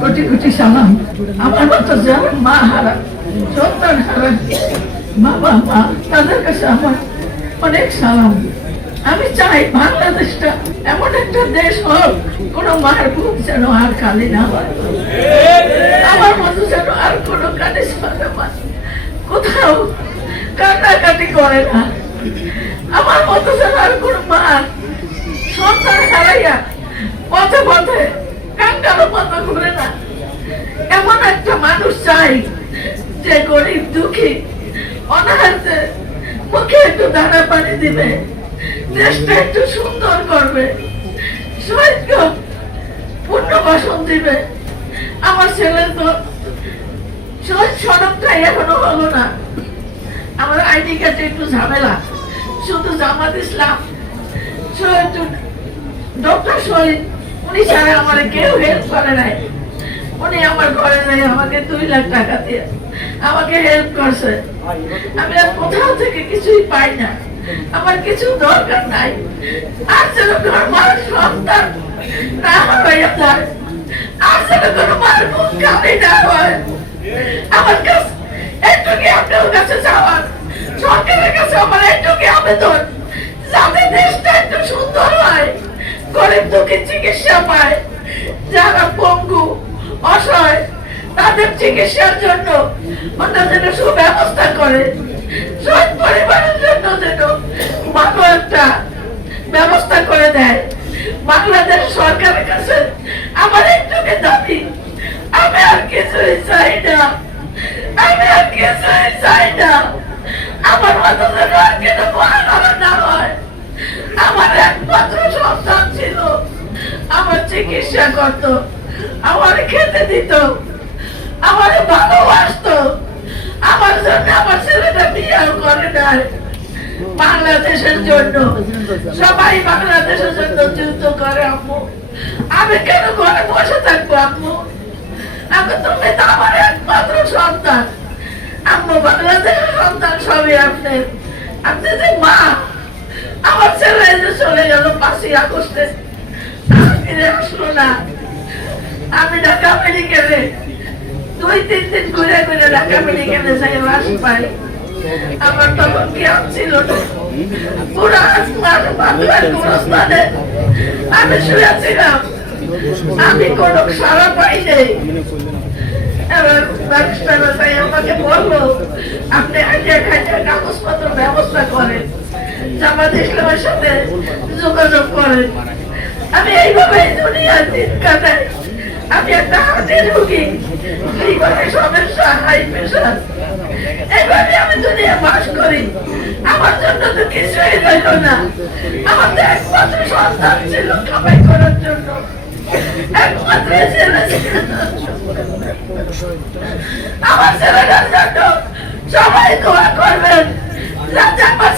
কোটি কোটি সালাম। আমার মতো যারা মা হারা, সন্তান হারা বাবা মা, তাদের কাছে আমার অনেক সালাম। আমি চাই বাংলাদেশটা এমন একটা দেশ হোক, কোন মায়ের বুক যেন আর খালি না হয়, আমার মতো যেন আর কোনো কানে কোথাও কান্নাকাটি করে না, আমার মতো যেন আর কোনো মা সন্তান হারাইয়া পথে পথে কাঙ্গালের মতো ঘুরে না। এমন একটা মানুষ চাই যে গরিব দুঃখী অনাহারতে মুখে একটু দানা পানি দিবে, দেশটা একটু সুন্দর করবে, সবাইকে পুনর্বাসন দিবে। আমার ছেলের তো শহীদ সড়কটাই এখনো হলো না। আমার আইডি কার্ডে একটু ঝামেলা, শুধু জামাত ইসলাম শহীদ ডক্টর শহীদ উনি ছাড়া আমার কেউ হেল্প করে নাই। উনি আমার ঘরে নাই, আমাকে 2 লাখ টাকা দিয়ে আমাকে হেল্প করছে। আমি আর কোথাও থেকে কিছুই পাই না, আমার কিছু দরকার নাই। আর যেন কোনো মার সন্তান না হইয়া যায়, আর যেন কোনো মার মুখ খালি না হয়। আমার কাছে একটুকি আপনার কাছে যাওয়ার, সরকারের কাছে আমার একটুকি আবেদন, যাতে দেশটা একটু সুন্দর হয়, গরিব দুঃখী চিকিৎসা পায়, যারা পঙ্গু অসহায় তাদের চিকিৎসার জন্য ওনারা যেন সুব্যবস্থা করে, সব পরিবারের জন্য যেন ভালো একটা ব্যবস্থা করে দেয়। বাংলাদেশ সরকারের কাছে আমার একটুকে দাবি, আমি আর কিছুই চাই না, আমি আর কিছুই চাই না। আমার মতো যেন আর কেন মহানগর না হয়। আমার একমাত্র সন্তান ছিল, আমার চিকিৎসা করত, আমার খেতে দিত, আমার ভালোবাসতো, আমার জন্য আমার ছেলেটা বিয়েও করে নাই। বাংলাদেশের জন্য সবাই বাংলাদেশের জন্য যুদ্ধ করে আম্মু, আমি কেন ঘরে বসে থাকবো আম্মু? আমি তুমি তো আমার একমাত্র সন্তান আম্মু, বাংলাদেশের সন্তান সবই আপনার। আপনি যে মা, আমার ছেলে যে চলে গেল 5ই আগস্টে, ফিরে আসলো না। আমি ঢাকা মেডিকেলে 2-3 দিন ঘুরে ঘুরে ঢাকা মেডিকেলে যাই লাশ পাই। আমার তখন জ্ঞান ছিল না, পুরো আসমান বাংলার গোরস্থানে আমি শুয়েছিলাম, আমি কোনো সারা পাই নেই। এবার ব্যারিস্টাররা তাই আমাকে বললো, আপনি আইডিয়া খাইডিয়া কাগজপত্র ব্যবস্থা করেন, জামাত ইসলামের সাথে যোগাযোগ করেন। আমি এইভাবে দুনিয়ার দিন কাটাই। আমি একটা হার্টের রোগী, লিভারের সমস্যা, হাই প্রেশার, এইভাবে আমি দুনিয়া বাস করি। আমার জন্য তো কিছুই রইল না। আমার তো একমাত্র সন্তান ছিল কামাই করার জন্য, একমাত্র ছেলে ছিল। আমার ছেলেটার জন্য সবাই দোয়া করবেন, যাতে আমার